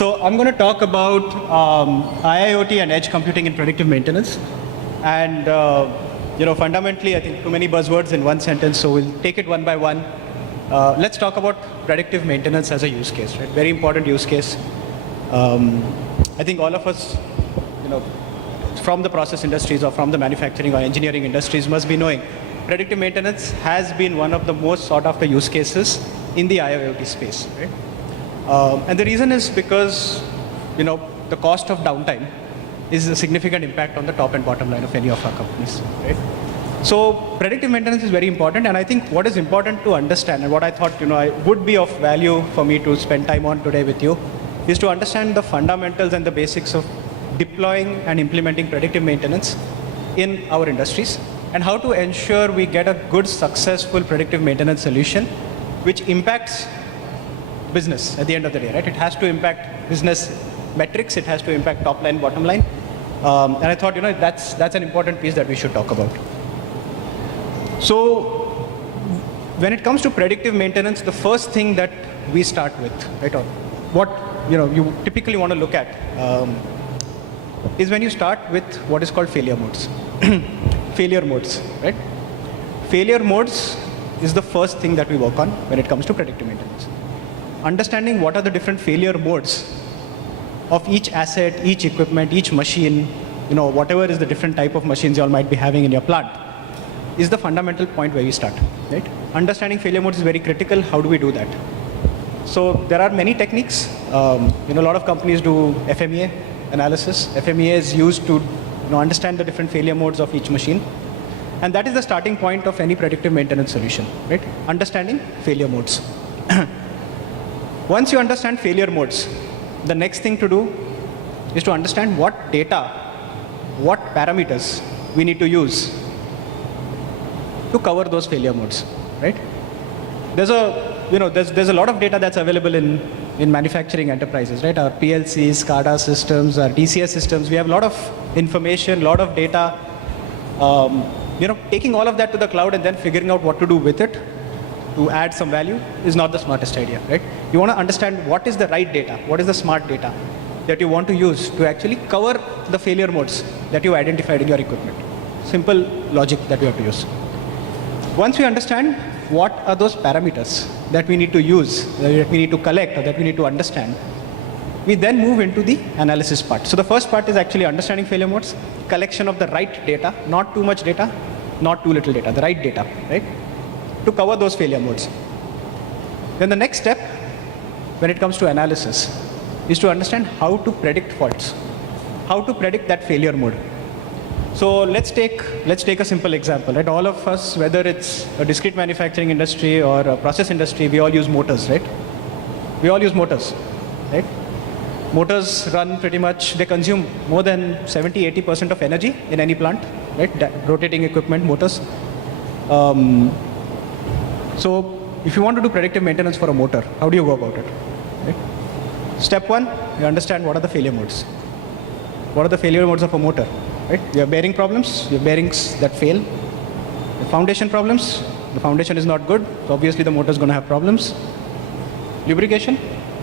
So I'm going to talk about IIoT and edge computing in predictive maintenance. And fundamentally, I think too many buzzwords in one sentence, so we'll take it one by one. Let's talk about predictive maintenance as a use case, right? Very important use case. I think all of us, from the process industries or from the manufacturing or engineering industries must be knowing predictive maintenance has been one of the most sought after use cases in the IIoT space, right? And the reason is because, the cost of downtime is a significant impact on the top and bottom line of any of our companies, right? So predictive maintenance is very important, and I think what is important to understand, and what I thought, would be of value for me to spend time on today with you, is to understand the fundamentals and the basics of deploying and implementing predictive maintenance in our industries, and how to ensure we get a good, successful predictive maintenance solution which impacts business at the end of the day, right? It has to impact business metrics, it has to impact top line, bottom line. And I thought, that's an important piece that we should talk about. So when it comes to predictive maintenance, the first thing that we start with, right, or what you typically want to look at is when you start with what is called failure modes. Failure modes, right? Failure modes is the first thing that we work on when it comes to predictive maintenance. Understanding what are the different failure modes of each asset, each equipment, each machine, whatever is the different type of machines you all might be having in your plant, is the fundamental point where we start, right? Understanding failure modes is very critical. How do we do that? So there are many techniques. A lot of companies do FMEA analysis. FMEA is used to understand the different failure modes of each machine. And that is the starting point of any predictive maintenance solution, right? Understanding failure modes. Once you understand failure modes, the next thing to do is to understand what data, what parameters we need to use to cover those failure modes, right? There's a lot of data that's available in manufacturing enterprises, right? Our PLCs, SCADA systems, our DCS systems, we have a lot of information, a lot of data. Taking all of that to the cloud and then figuring out what to do with it to add some value is not the smartest idea, right? You want to understand what is the right data, what is the smart data that you want to use to actually cover the failure modes that you identified in your equipment. Simple logic that we have to use. Once we understand what are those parameters that we need to use, that we need to collect, or that we need to understand, we then move into the analysis part. So the first part is actually understanding failure modes, collection of the right data, not too much data, not too little data, the right data, right? To cover those failure modes. Then the next step, when it comes to analysis, is to understand how to predict faults, how to predict that failure mode. So let's take a simple example, right? All of us, whether it's a discrete manufacturing industry or a process industry, we all use motors, right? We all use motors, right? Motors run pretty much, they consume more than 70-80% of energy in any plant, right? Rotating equipment, motors. So if you want to do predictive maintenance for a motor, how do you go about it? Right? Step one, you understand what are the failure modes. What are the failure modes of a motor? Right? You have bearing problems, you have bearings that fail. The foundation problems, the foundation is not good, so obviously the motor is going to have problems. Lubrication,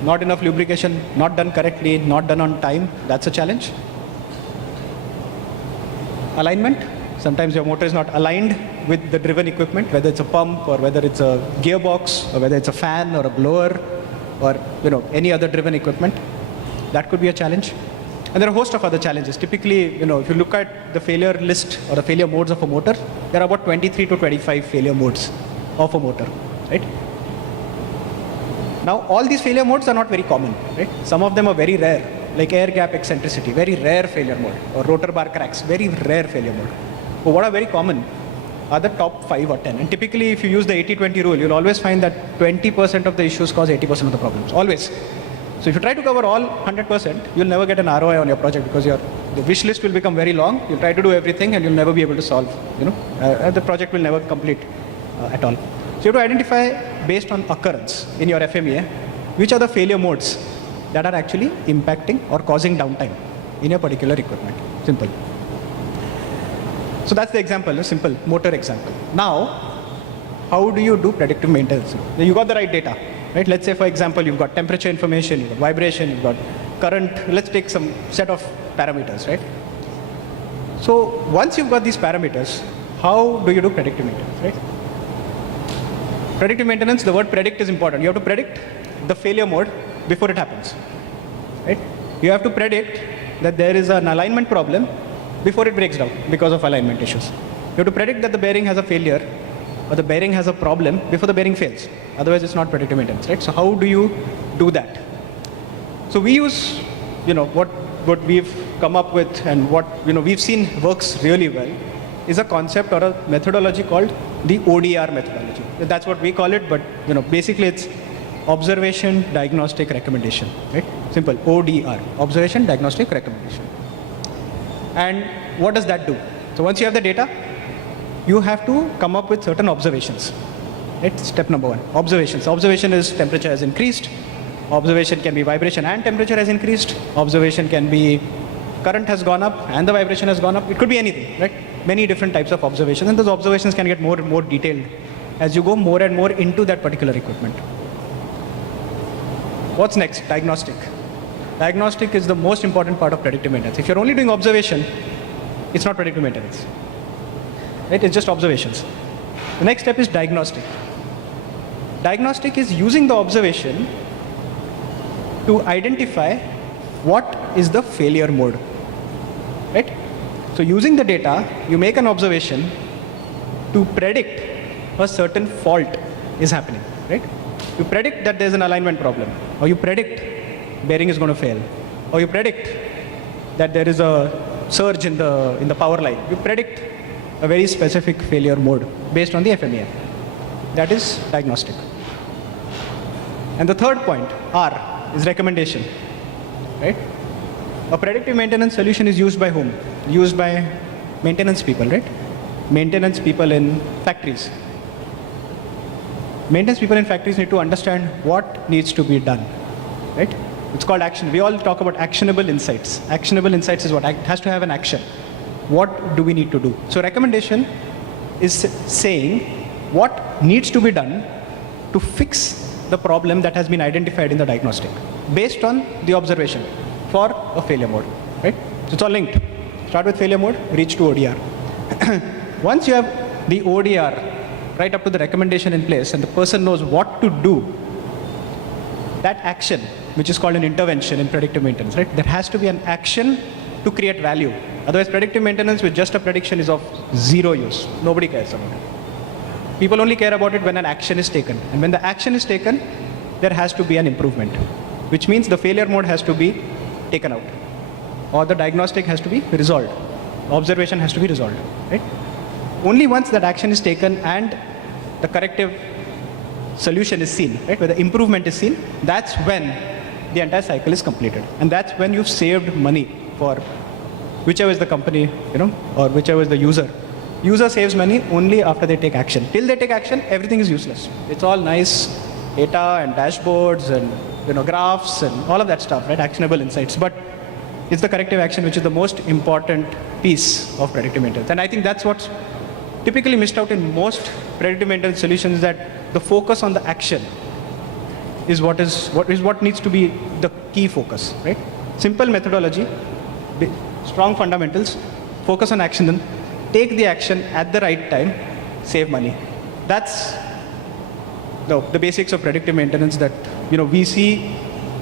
not enough lubrication, not done correctly, not done on time, that's a challenge. Alignment, sometimes your motor is not aligned with the driven equipment, whether it's a pump or whether it's a gearbox or whether it's a fan or a blower or any other driven equipment. That could be a challenge. And there are a host of other challenges. Typically, if you look at the failure list or the failure modes of a motor, there are about 23 to 25 failure modes of a motor, right? Now, all these failure modes are not very common, right? Some of them are very rare, like air gap eccentricity, very rare failure mode, or rotor bar cracks, very rare failure mode. But what are very common are the top 5 or 10. And typically, if you use the 80-20 rule, you'll always find that 20% of the issues cause 80% of the problems, always. So if you try to cover all 100%, you'll never get an ROI on your project because the wish list will become very long. You'll try to do everything and you'll never be able to solve, the project will never complete at all. So you have to identify based on occurrence in your FMEA, which are the failure modes that are actually impacting or causing downtime in a particular equipment. Simple. So that's the example, a simple motor example. Now, how do you do predictive maintenance? You got the right data, right? Let's say, for example, you've got temperature information, you've got vibration, you've got current, let's take some set of parameters, right? So once you've got these parameters, how do you do predictive maintenance, right? Predictive maintenance, the word predict is important. You have to predict the failure mode before it happens, right? You have to predict that there is an alignment problem before it breaks down because of alignment issues. You have to predict that the bearing has a failure or the bearing has a problem before the bearing fails. Otherwise, it's not predictive maintenance, right? So how do you do that? So we use, what we've come up with and what, we've seen works really well is a concept or a methodology called the ODR methodology. That's what we call it, but, basically it's observation, diagnostic, recommendation, right? Simple, ODR, observation, diagnostic, recommendation. And what does that do? So once you have the data, you have to come up with certain observations. Right? Step number one, observations. Observation is temperature has increased. Observation can be vibration and temperature has increased. Observation can be current has gone up and the vibration has gone up. It could be anything, right? Many different types of observations, and those observations can get more and more detailed as you go more and more into that particular equipment. What's next? Diagnostic. Diagnostic is the most important part of predictive maintenance. If you're only doing observation, it's not predictive maintenance. Right? It's just observations. The next step is diagnostic. Diagnostic is using the observation to identify what is the failure mode. Right? So using the data, you make an observation to predict a certain fault is happening. Right? You predict that there's an alignment problem, or you predict bearing is going to fail, or you predict that there is a surge in the power line. You predict a very specific failure mode based on the FMEA. That is diagnostic. And the third point, R, is recommendation. Right? A predictive maintenance solution is used by whom? Used by maintenance people, right? Maintenance people in factories. Maintenance people in factories need to understand what needs to be done, right? It's called action. We all talk about actionable insights. Actionable insights is what? It has to have an action. What do we need to do? So recommendation is saying what needs to be done to fix the problem that has been identified in the diagnostic based on the observation for a failure mode, right? So it's all linked. Start with failure mode, reach to ODR. Once you have the ODR right up to the recommendation in place and the person knows what to do, that action, which is called an intervention in predictive maintenance, right? There has to be an action to create value. Otherwise, predictive maintenance with just a prediction is of zero use. Nobody cares about it. People only care about it when an action is taken. And when the action is taken, there has to be an improvement, which means the failure mode has to be taken out, or the diagnostic has to be resolved. Observation has to be resolved, right? Only once that action is taken and the corrective solution is seen, right, where the improvement is seen, that's when the entire cycle is completed. And that's when you've saved money for whichever is the company, or whichever is the user. User saves money only after they take action. Till they take action, everything is useless. It's all nice data and dashboards and graphs and all of that stuff, right? Actionable insights. But it's the corrective action which is the most important piece of predictive maintenance. And I think that's what's typically missed out in most predictive maintenance solutions, that the focus on the action is what needs to be the key focus, right? Simple methodology, strong fundamentals, focus on action, then take the action at the right time, save money. That's the basics of predictive maintenance that we see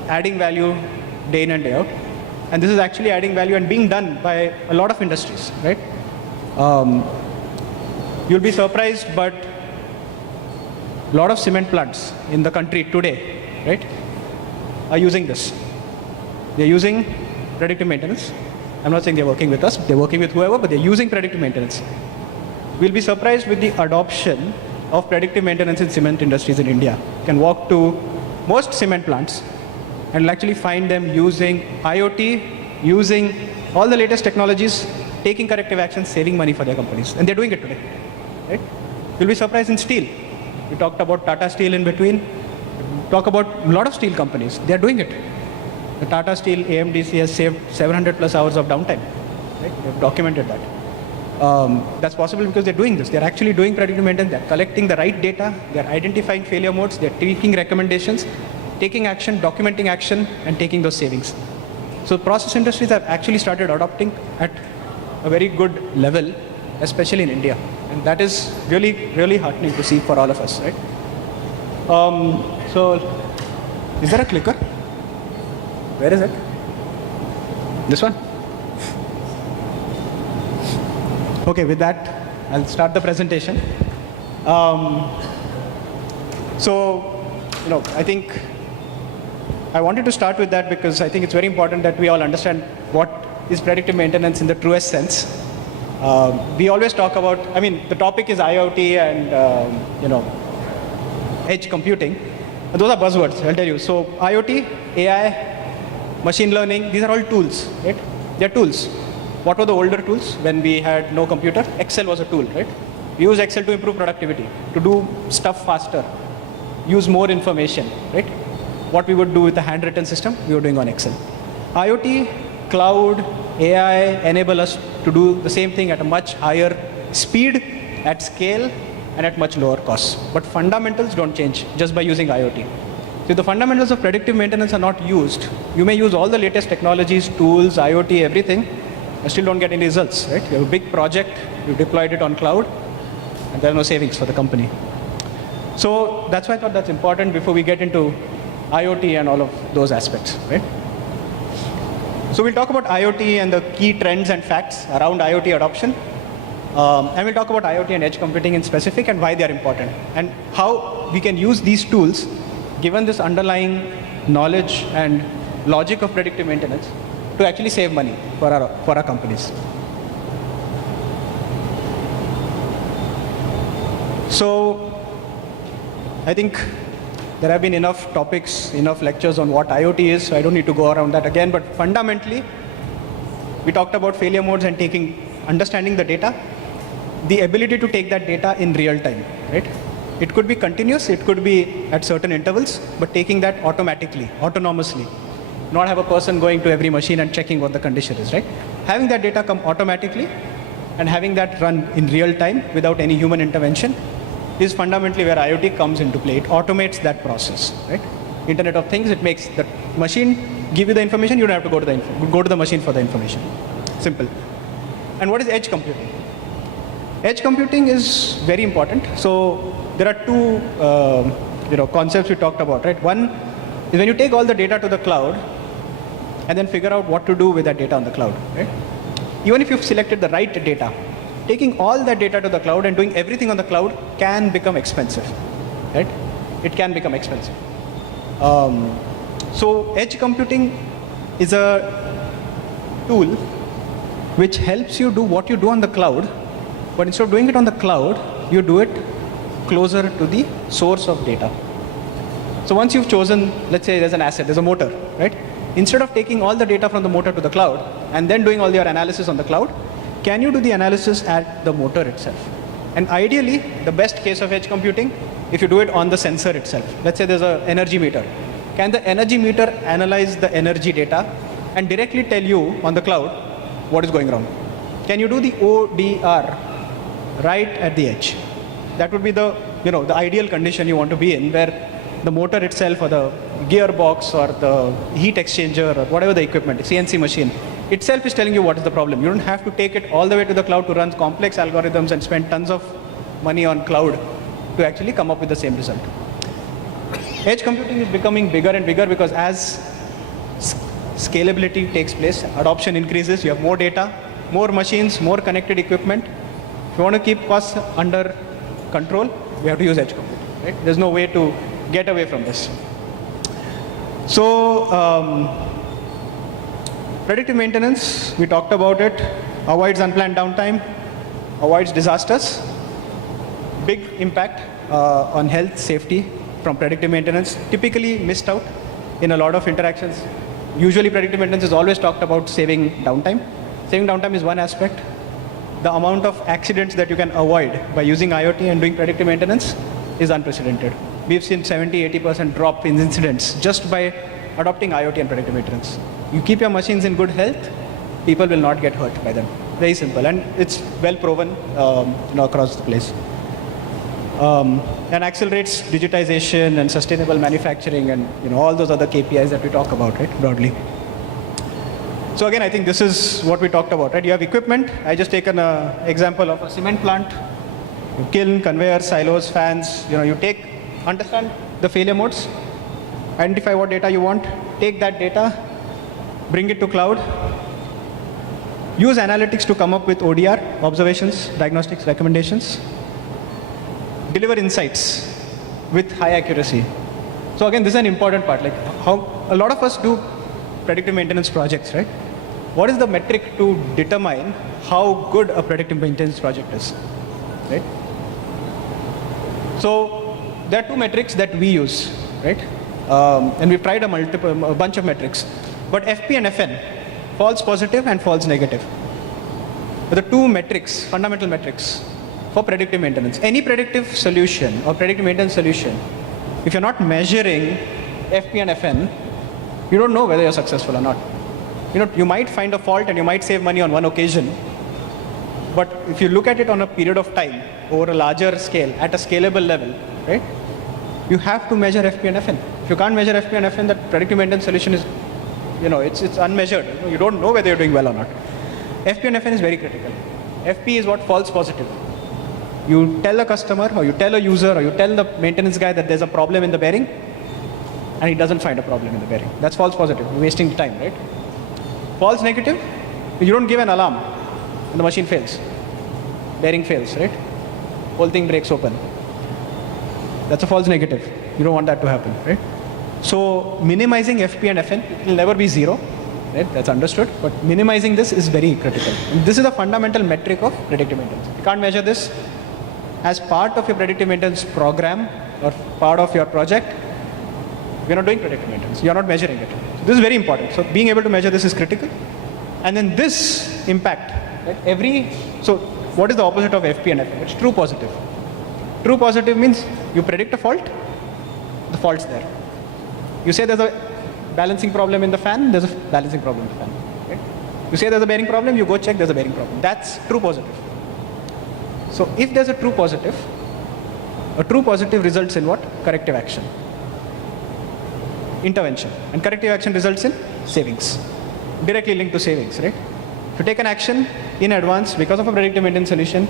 adding value day in and day out. And this is actually adding value and being done by a lot of industries, right? You'll be surprised, but a lot of cement plants in the country today, right, are using this. They're using predictive maintenance. I'm not saying they're working with us, they're working with whoever, but they're using predictive maintenance. We'll be surprised with the adoption of predictive maintenance in cement industries in India. You can walk to most cement plants and you'll actually find them using IoT, using all the latest technologies, taking corrective actions, saving money for their companies. And they're doing it today, right? You'll be surprised in steel. We talked about Tata Steel in between. Talk about a lot of steel companies. They're doing it. The Tata Steel AMDC has saved 700 plus hours of downtime. Right? They've documented that. That's possible because they're doing this. They're actually doing predictive maintenance. They're collecting the right data. They're identifying failure modes. They're taking recommendations, taking action, documenting action, and taking those savings. So process industries have actually started adopting at a very good level, especially in India. And that is really, really heartening to see for all of us, right? So, is there a clicker? Where is it? This one? Okay, with that, I'll start the presentation. I think I wanted to start with that because I think it's very important that we all understand what is predictive maintenance in the truest sense. We always talk about, the topic is IIoT and, edge computing. And those are buzzwords, I'll tell you. So IoT, AI, machine learning, these are all tools, right? They're tools. What were the older tools when we had no computer? Excel was a tool, right? We use Excel to improve productivity, to do stuff faster, use more information, right? What we would do with a handwritten system, we were doing on Excel. IoT, cloud, AI enable us to do the same thing at a much higher speed, at scale, and at much lower costs. But fundamentals don't change just by using IoT. So if the fundamentals of predictive maintenance are not used, you may use all the latest technologies, tools, IoT, everything, and still don't get any results, right? You have a big project, you deployed it on cloud, and there are no savings for the company. So that's why I thought that's important before we get into IoT and all of those aspects, right? So we'll talk about IoT and the key trends and facts around IoT adoption. And we'll talk about IoT and edge computing in specific and why they are important and how we can use these tools, given this underlying knowledge and logic of predictive maintenance, to actually save money for our companies. So I think there have been enough topics, enough lectures on what IoT is, so I don't need to go around that again. But fundamentally, we talked about failure modes and understanding the data, the ability to take that data in real time, right? It could be continuous, it could be at certain intervals, but taking that automatically, autonomously, not have a person going to every machine and checking what the condition is, right? Having that data come automatically and having that run in real time without any human intervention is fundamentally where IoT comes into play. It automates that process, right? Internet of Things, it makes the machine give you the information, you don't have to go to the machine for the information. Simple. And what is edge computing? Edge computing is very important. So there are two concepts we talked about, right? One is when you take all the data to the cloud and then figure out what to do with that data on the cloud, right? Even if you've selected the right data, taking all that data to the cloud and doing everything on the cloud can become expensive, right? It can become expensive. So edge computing is a tool which helps you do what you do on the cloud, but instead of doing it on the cloud, you do it closer to the source of data. So once you've chosen, let's say there's an asset, there's a motor, right? Instead of taking all the data from the motor to the cloud and then doing all your analysis on the cloud, can you do the analysis at the motor itself? And ideally, the best case of edge computing, if you do it on the sensor itself. Let's say there's an energy meter. Can the energy meter analyze the energy data and directly tell you on the cloud what is going wrong? Can you do the ODR right at the edge? That would be the ideal condition you want to be in, where the motor itself or the gearbox or the heat exchanger or whatever the equipment, CNC machine, itself is telling you what is the problem. You don't have to take it all the way to the cloud to run complex algorithms and spend tons of money on cloud to actually come up with the same result. Edge computing is becoming bigger and bigger because as scalability takes place, adoption increases, you have more data, more machines, more connected equipment. If you want to keep costs under control, we have to use edge computing, right? There's no way to get away from this. So, predictive maintenance, we talked about it, avoids unplanned downtime, avoids disasters, big impact on health, safety from predictive maintenance, typically missed out in a lot of interactions. Usually predictive maintenance is always talked about saving downtime. Saving downtime is one aspect. The amount of accidents that you can avoid by using IoT and doing predictive maintenance is unprecedented. We've seen 70-80% drop in incidents just by adopting IoT and predictive maintenance. You keep your machines in good health, people will not get hurt by them. Very simple, and it's well proven across the place. And accelerates digitization and sustainable manufacturing and all those other KPIs that we talk about, right, broadly. So again, I think this is what we talked about, right? You have equipment. I just taken an example of a cement plant. Kiln, conveyor, silos, fans. You understand the failure modes, identify what data you want, take that data, bring it to cloud, use analytics to come up with ODR, observations, diagnostics, recommendations, deliver insights with high accuracy. So again, this is an important part, like how a lot of us do predictive maintenance projects, right? What is the metric to determine how good a predictive maintenance project is, right? So there are two metrics that we use, right? And we've tried a bunch of metrics. But FP and FN, false positive and false negative, are the two metrics, fundamental metrics for predictive maintenance. Any predictive solution or predictive maintenance solution, if you're not measuring FP and FN, you don't know whether you're successful or not. You might find a fault and you might save money on one occasion, but if you look at it on a period of time, over a larger scale, at a scalable level, right? You have to measure FP and FN. If you can't measure FP and FN, that predictive maintenance solution is, it's unmeasured. You don't know whether you're doing well or not. FP and FN is very critical. FP is what? False positive. You tell a customer, or you tell a user, or you tell the maintenance guy that there's a problem in the bearing, and he doesn't find a problem in the bearing. That's false positive. You're wasting time, right? False negative, you don't give an alarm, and the machine fails. Bearing fails, right? Whole thing breaks open. That's a false negative. You don't want that to happen, right? So minimizing FP and FN, it will never be zero, right? That's understood. But minimizing this is very critical. And this is a fundamental metric of predictive maintenance. You can't measure this as part of your predictive maintenance program or part of your project. You're not doing predictive maintenance. You're not measuring it. So this is very important. So being able to measure this is critical. And then this impact, right? So what is the opposite of FP and FN? It's true positive. True positive means you predict a fault, the fault's there. You say there's a balancing problem in the fan, there's a balancing problem in the fan. Right? You say there's a bearing problem, you go check, there's a bearing problem. That's true positive. So if there's a true positive results in what? Corrective action. Intervention. And corrective action results in savings. Directly linked to savings, right? If you take an action in advance because of a predictive maintenance solution,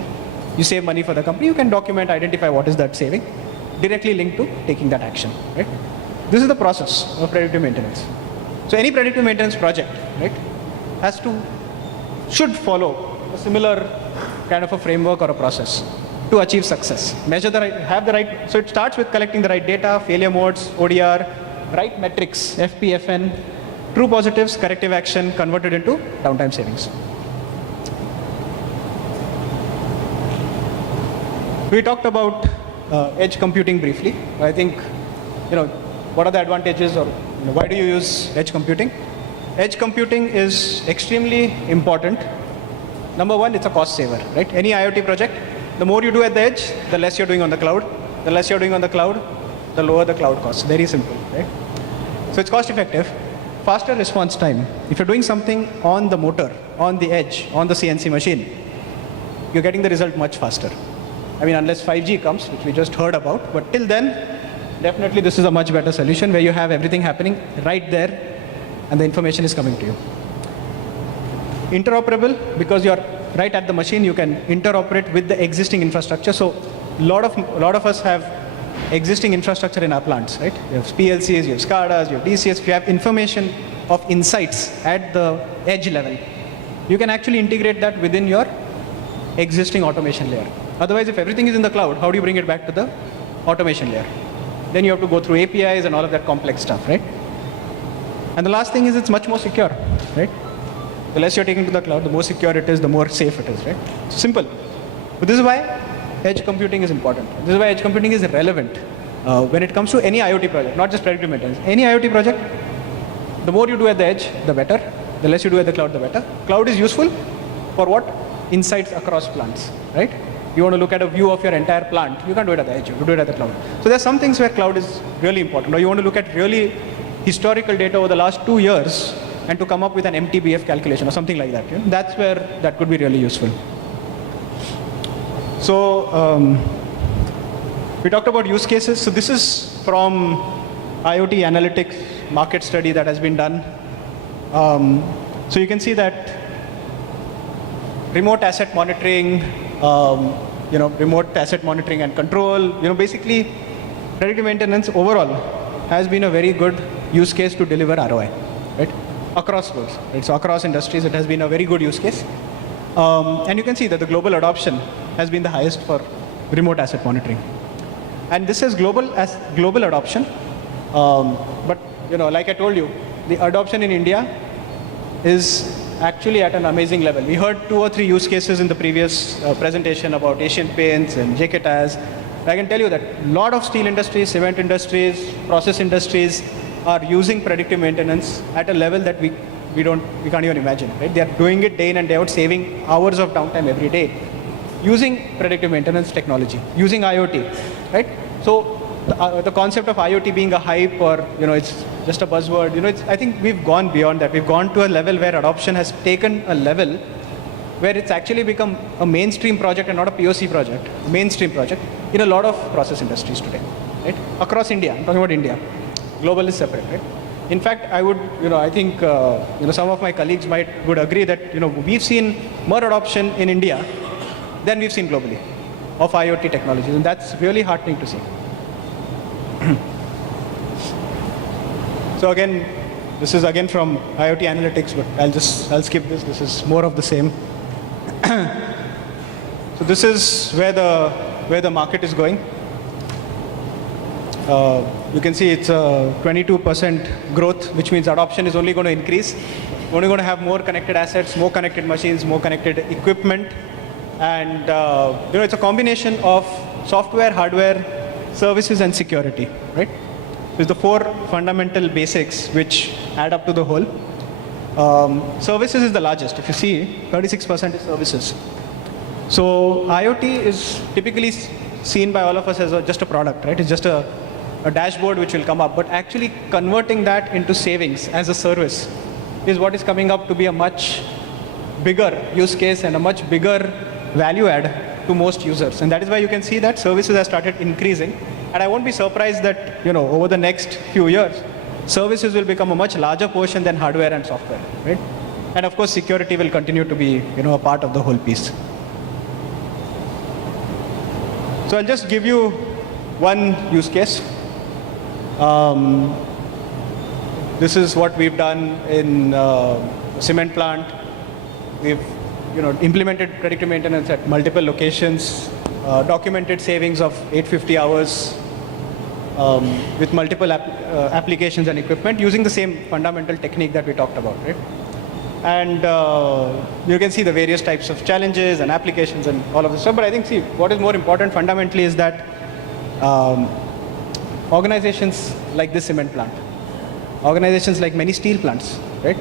you save money for the company, you can document, identify what is that saving, directly linked to taking that action, right? This is the process of predictive maintenance. So any predictive maintenance project, right, should follow a similar kind of a framework or a process to achieve success. So it starts with collecting the right data, failure modes, ODR, right metrics, FP, FN, true positives, corrective action converted into downtime savings. We talked about edge computing briefly. I think, what are the advantages, or why do you use edge computing? Edge computing is extremely important. Number one, it's a cost saver, right? Any IoT project, the more you do at the edge, the less you're doing on the cloud. The less you're doing on the cloud, the lower the cloud cost. Very simple, right? So it's cost effective. Faster response time. If you're doing something on the motor, on the edge, on the CNC machine, you're getting the result much faster. I mean, unless 5G comes, which we just heard about, but till then, definitely this is a much better solution where you have everything happening right there and the information is coming to you. Interoperable, because you're right at the machine, you can interoperate with the existing infrastructure. So a lot of us have existing infrastructure in our plants, right? You have PLCs, you have SCADAs, you have DCS. If you have information of insights at the edge level, you can actually integrate that within your existing automation layer. Otherwise, if everything is in the cloud, how do you bring it back to the automation layer? Then you have to go through APIs and all of that complex stuff, right? And the last thing is it's much more secure, right? The less you're taking to the cloud, the more secure it is, the more safe it is, right? It's simple. But this is why edge computing is important. This is why edge computing is relevant when it comes to any IoT project, not just predictive maintenance. Any IoT project, the more you do at the edge, the better. The less you do at the cloud, the better. Cloud is useful for what? Insights across plants, right? You want to look at a view of your entire plant, you can't do it at the edge, you have to do it at the cloud. So there's some things where cloud is really important. Or you want to look at really historical data over the last 2 years and to come up with an MTBF calculation or something like that. That's where that could be really useful. So we talked about use cases. So this is from IoT analytics market study that has been done. So you can see that remote asset monitoring, remote asset monitoring and control, basically predictive maintenance overall has been a very good use case to deliver ROI, right? Across boards, right? So across industries, it has been a very good use case. And you can see that the global adoption has been the highest for remote asset monitoring. And this is global adoption. But like I told you, the adoption in India is actually at an amazing level. We heard 2 or 3 use cases in the previous presentation about Asian Paints and JK Tires. I can tell you that a lot of steel industries, cement industries, process industries are using predictive maintenance at a level that we can't even imagine. Right? They are doing it day in and day out, saving hours of downtime every day, using predictive maintenance technology, using IoT. Right? So the concept of IoT being a hype or it's just a buzzword. I think we've gone beyond that. We've gone to a level where adoption has taken a level where it's actually become a mainstream project and not a POC project, a mainstream project in a lot of process industries today, right? Across India, I'm talking about India. Global is separate, right? In fact, I think some of my colleagues would agree that, we've seen more adoption in India than we've seen globally of IoT technologies, and that's really heartening to see. So again, this is again from IoT analytics, but I'll skip this. This is more of the same. So this is where the market is going. You can see it's a 22% growth, which means adoption is only going to increase. We're only going to have more connected assets, more connected machines, more connected equipment, and it's a combination of software, hardware, services, and security, right? It's the 4 fundamental basics which add up to the whole. Services is the largest. If you see, 36% is services. So IoT is typically seen by all of us as just a product, right? It's just a dashboard which will come up. But actually converting that into savings as a service is what is coming up to be a much bigger use case and a much bigger value add to most users. And that is why you can see that services have started increasing. And I won't be surprised that, over the next few years, services will become a much larger portion than hardware and software, right? And of course, security will continue to be, a part of the whole piece. So I'll just give you one use case. This is what we've done in cement plant. We've, implemented predictive maintenance at multiple locations, documented savings of 850 hours with multiple applications and equipment using the same fundamental technique that we talked about, right? And you can see the various types of challenges and applications and all of this stuff. But I think, see, what is more important fundamentally is that organizations like this cement plant, organizations like many steel plants, right?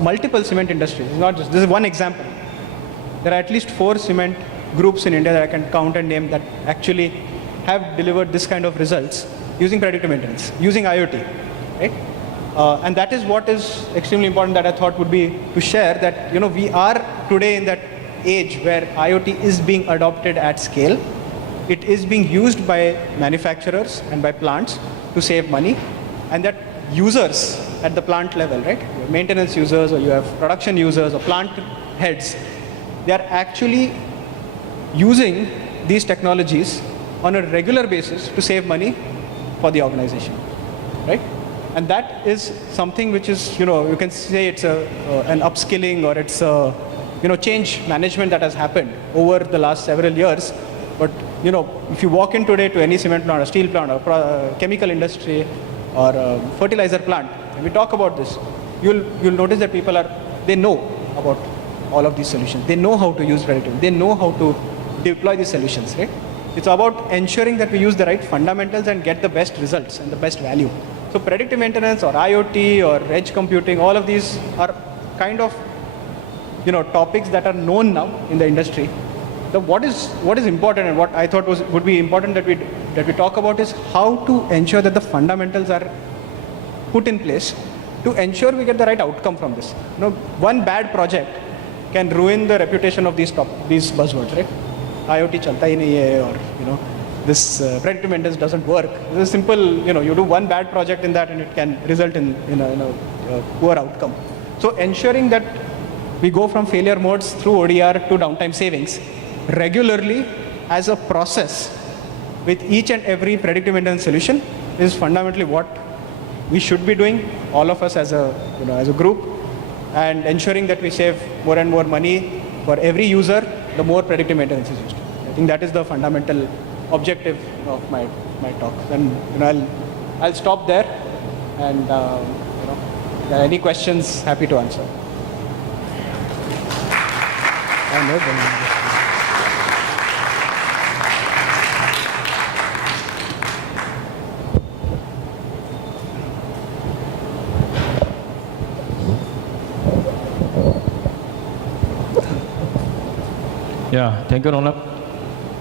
Multiple cement industries, not just, this is one example. There are at least 4 cement groups in India that I can count and name that actually have delivered this kind of results using predictive maintenance, using IoT, right? And that is what is extremely important that I thought would be to share that, we are today in that age where IoT is being adopted at scale. It is being used by manufacturers and by plants to save money, and that users at the plant level, right? You have maintenance users or you have production users or plant heads, they are actually using these technologies on a regular basis to save money for the organization, right? And that is something which is, you can say it's an upskilling or it's a, change management that has happened over the last several years. But, if you walk in today to any cement plant or steel plant or chemical industry or a fertilizer plant, and we talk about this, you'll notice that people they know about all of these solutions. They know how to use predictive. They know how to deploy these solutions, right? It's about ensuring that we use the right fundamentals and get the best results and the best value. So predictive maintenance or IoT or edge computing, all of these are kind of, topics that are known now in the industry. What is important and what I thought would be important that we talk about is how to ensure that the fundamentals are put in place to ensure we get the right outcome from this. One bad project can ruin the reputation of these buzzwords, right? IoT chalta hi nahi hai, or this predictive maintenance doesn't work. It's a simple, you do one bad project in that and it can result in a poor outcome. So ensuring that we go from failure modes through ODR to downtime savings regularly as a process with each and every predictive maintenance solution is fundamentally what we should be doing, all of us as a group, and ensuring that we save more and more money for every user, the more predictive maintenance is used. I think that is the fundamental objective of my talk. And I'll stop there, and if there are any questions, happy to answer. Yeah, thank you, Raunak.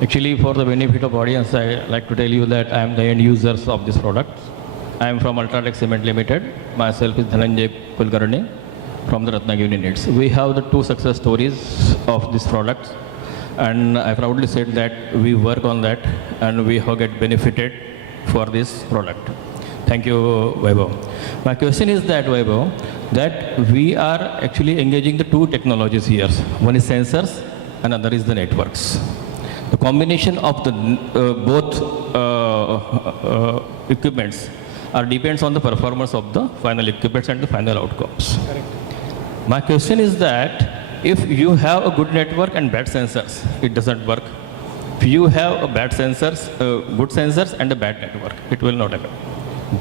Actually, for the benefit of audience, I like to tell you that I am the end users of this product. I am from Ultratech Cement Limited. Myself is Dhananjay Kulkarni from the Ratnagiri units. We have the 2 success stories of this product, and I proudly said that we work on that and we have get benefited for this product. Thank you, Vaibhav. My question is that, Vaibhav, that we are actually engaging the 2 technologies here. One is sensors, another is the networks. The combination of the both equipments depends on the performance of the final equipments and the final outcomes. Correct. My question is that if you have a good network and bad sensors, it doesn't work. If you have a bad sensors, good sensors and a bad network, it will not happen.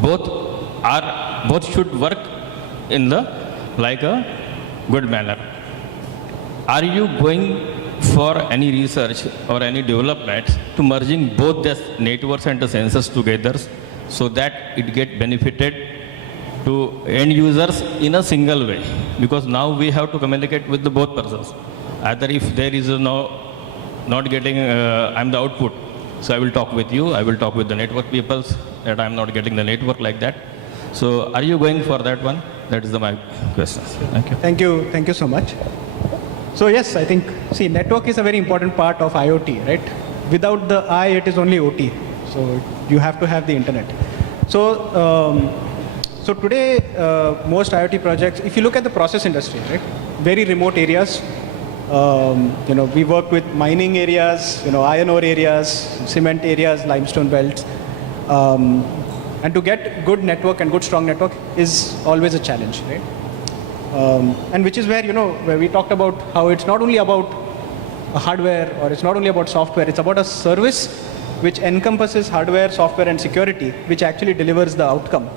Both should work in the like a good manner. Are you going for any research or any development to merging both the networks and the sensors together so that it get benefited to end users in a single way? Because now we have to communicate with the both persons. Either if there is not getting, I'm the output, so I will talk with you, I will talk with the network people that I'm not getting the network like that. So are you going for that one? That is my question. Thank you. Thank you so much. So yes, I think, see, network is a very important part of IoT, right? Without the I, it is only OT. So you have to have the internet. So today, most IoT projects, if you look at the process industry, right? Very remote areas. We work with mining areas, iron ore areas, cement areas, limestone belts. And to get good network and good strong network is always a challenge, right? And which is where, where we talked about how it's not only about a hardware or it's not only about software, it's about a service which encompasses hardware, software and security, which actually delivers the outcome.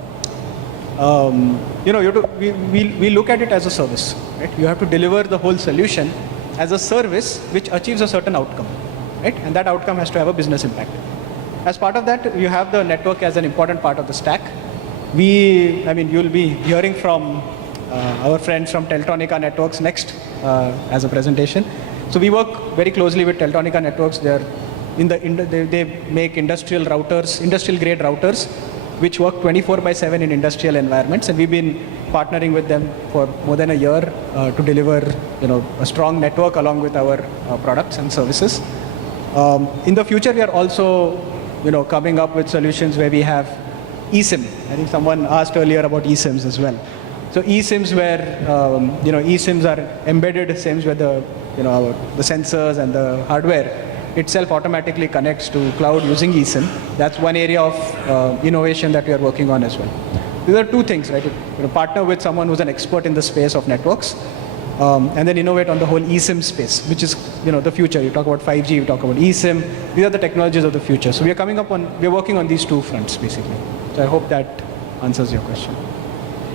We look at it as a service, right? You have to deliver the whole solution as a service which achieves a certain outcome, right? And that outcome has to have a business impact. As part of that, you have the network as an important part of the stack. You'll be hearing from our friends from Teltonika Networks next as a presentation. So we work very closely with Teltonika Networks. They make industrial routers, industrial grade routers, which work 24/7 in industrial environments. And we've been partnering with them for more than a year to deliver, a strong network along with our products and services. In the future, we are also, coming up with solutions where we have eSIM. I think someone asked earlier about eSIMs as well. So eSIMs where, eSIMs are embedded SIMs where the sensors and the hardware itself automatically connects to cloud using eSIM. That's one area of innovation that we are working on as well. These are 2 things, right? Partner with someone who's an expert in the space of networks, and then innovate on the whole eSIM space, which is, the future. You talk about 5G, you talk about eSIM. These are the technologies of the future. So we're working on these 2 fronts, basically. So I hope that answers your question.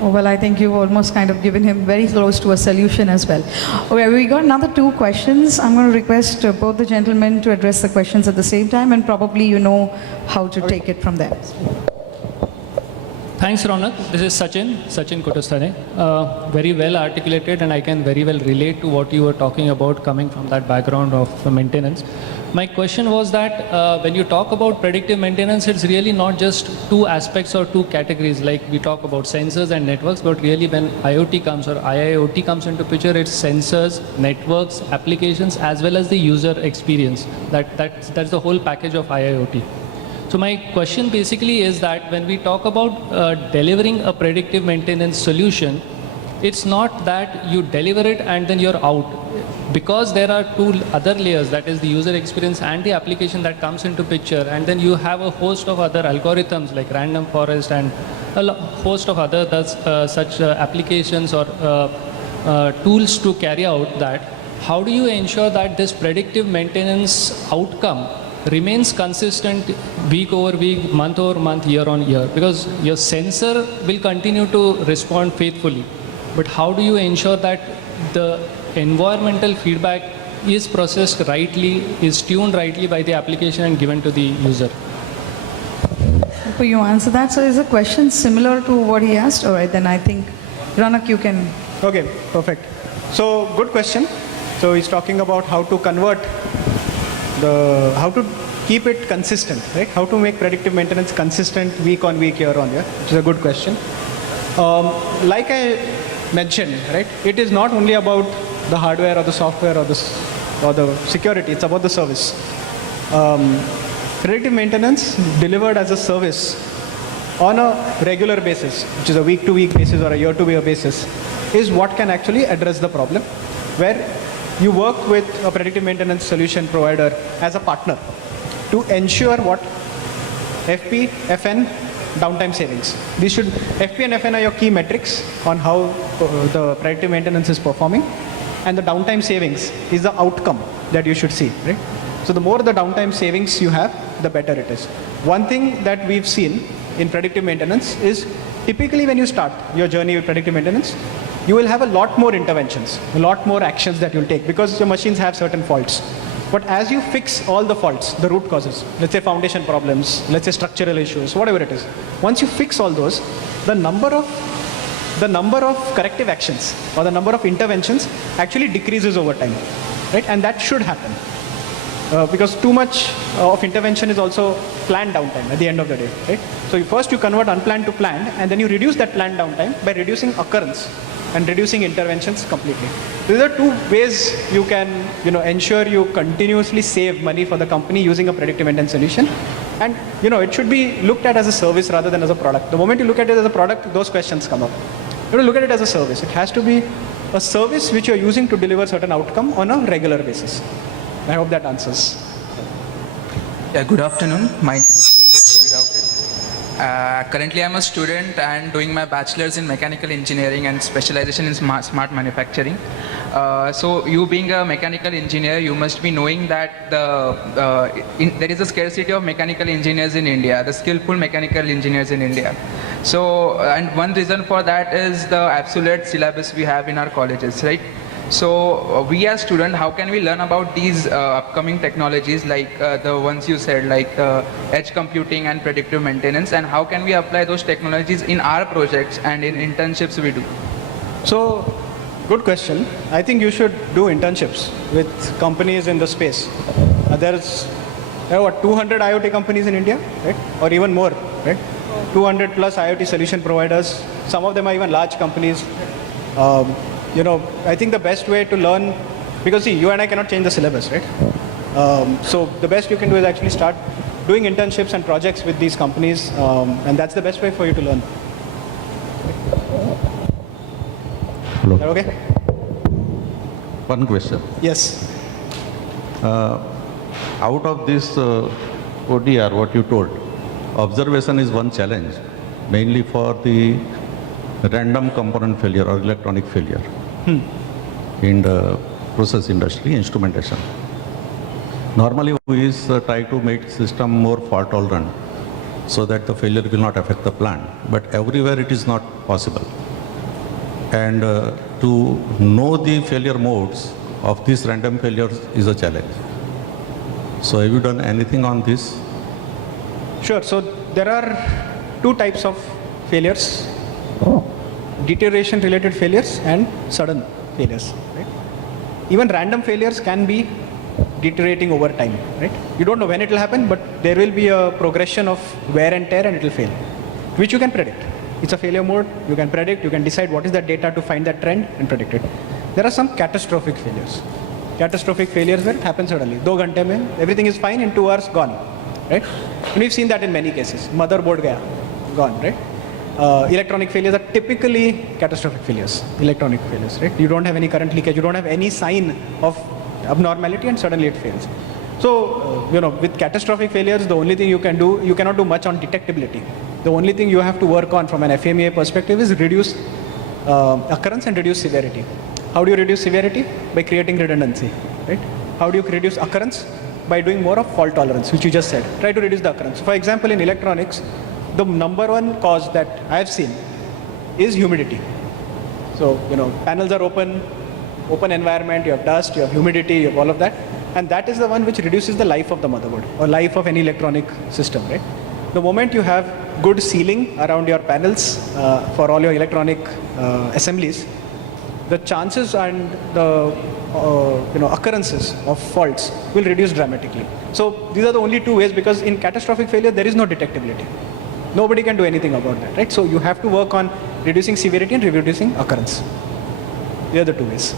Oh, well, I think you've almost kind of given him very close to a solution as well. Okay, we got another 2 questions. I'm going to request both the gentlemen to address the questions at the same time, and probably you know how to take it from there. Thanks, Raunak. This is Sachin Kotastane. Very well articulated, and I can very well relate to what you were talking about coming from that background of maintenance. My question was that when you talk about predictive maintenance, it's really not just 2 aspects or 2 categories, like we talk about sensors and networks, but really when IoT comes or IIoT comes into picture, it's sensors, networks, applications, as well as the user experience. That's the whole package of IIoT. So my question basically is that when we talk about delivering a predictive maintenance solution, it's not that you deliver it and then you're out. Because there are two other layers, that is the user experience and the application that comes into picture, and then you have a host of other algorithms like random forest and a host of other such applications or tools to carry out that. How do you ensure that this predictive maintenance outcome remains consistent week over week, month over month, year on year? Because your sensor will continue to respond faithfully, but how do you ensure that the environmental feedback is processed rightly, is tuned rightly by the application and given to the user? Before you answer that, so is a question similar to what he asked? All right, then I think, Raunak, you can. Okay, perfect. So good question. So he's talking about how to convert how to keep it consistent, right? How to make predictive maintenance consistent week on week, year on year, which is a good question. Like I mentioned, right? It is not only about the hardware or the software or the security. It's about the service. Predictive maintenance delivered as a service on a regular basis, which is a week-to-week basis or a year-to-year basis, is what can actually address the problem, where you work with a predictive maintenance solution provider as a partner to ensure what FP, FN, downtime savings. These should, FP and FN are your key metrics on how the predictive maintenance is performing, and the downtime savings is the outcome that you should see, right? So the more the downtime savings you have, the better it is. One thing that we've seen in predictive maintenance is typically when you start your journey with predictive maintenance, you will have a lot more interventions, a lot more actions that you'll take because your machines have certain faults. But as you fix all the faults, the root causes, let's say foundation problems, let's say structural issues, whatever it is, once you fix all those, the number of corrective actions or the number of interventions actually decreases over time, right? And that should happen. Because too much of intervention is also planned downtime at the end of the day, right? So first you convert unplanned to planned, and then you reduce that planned downtime by reducing occurrence and reducing interventions completely. These are two ways you can, ensure you continuously save money for the company using a predictive maintenance solution. And, it should be looked at as a service rather than as a product. The moment you look at it as a product, those questions come up. You have to look at it as a service. It has to be a service which you're using to deliver certain outcome on a regular basis. I hope that answers. Yeah, good afternoon. My name is Tejas. Currently, I'm a student and doing my bachelor's in mechanical engineering and specialization in smart manufacturing. So, you being a mechanical engineer, you must be knowing that there is a scarcity of mechanical engineers in India, the skillful mechanical engineers in India. So, and one reason for that is the absolute syllabus we have in our colleges, right? So we as students, how can we learn about these upcoming technologies like the ones you said, like edge computing and predictive maintenance, and how can we apply those technologies in our projects and in internships we do? So, good question. I think you should do internships with companies in the space. There's 200 IoT companies in India, right? Or even more, right? 200 plus IoT solution providers. Some of them are even large companies. I think the best way to learn, because see, you and I cannot change the syllabus, right? So the best you can do is actually start doing internships and projects with these companies, and that's the best way for you to learn. Hello. Is that okay? One question. Yes. Out of this ODR, what you told, observation is one challenge, mainly for the random component failure or electronic failure in the process industry, instrumentation. Normally, we try to make system more fault tolerant so that the failure will not affect the plant, but everywhere it is not possible. And to know the failure modes of these random failures is a challenge. So have you done anything on this? Sure. So there are two types of failures. Deterioration related failures and sudden failures, right? Even random failures can be deteriorating over time, right? You don't know when it will happen, but there will be a progression of wear and tear and it will fail, which you can predict. It's a failure mode, you can predict, you can decide what is the data to find that trend and predict it. There are some catastrophic failures. Catastrophic failures where it happens suddenly. 2 ghante mein, everything is fine, in 2 hours, gone, right? And we've seen that in many cases. Motherboard gaya, gone, right? electronic failures are typically catastrophic failures, electronic failures, right? You don't have any current leakage, you don't have any sign of abnormality, and suddenly it fails. So, with catastrophic failures, the only thing you can do, you cannot do much on detectability. The only thing you have to work on from an FMEA perspective is reduce occurrence and reduce severity. How do you reduce severity? By creating redundancy, right? How do you reduce occurrence? By doing more of fault tolerance, which you just said. Try to reduce the occurrence. For example, in electronics, the number one cause that I have seen is humidity. So, panels are open environment, you have dust, you have humidity, you have all of that. And that is the one which reduces the life of the motherboard or life of any electronic system, right? The moment you have good sealing around your panels for all your electronic assemblies, the chances and the occurrences of faults will reduce dramatically. So these are the only two ways, because in catastrophic failure there is no detectability. Nobody can do anything about that, right? So you have to work on reducing severity and reducing occurrence. These are the two ways.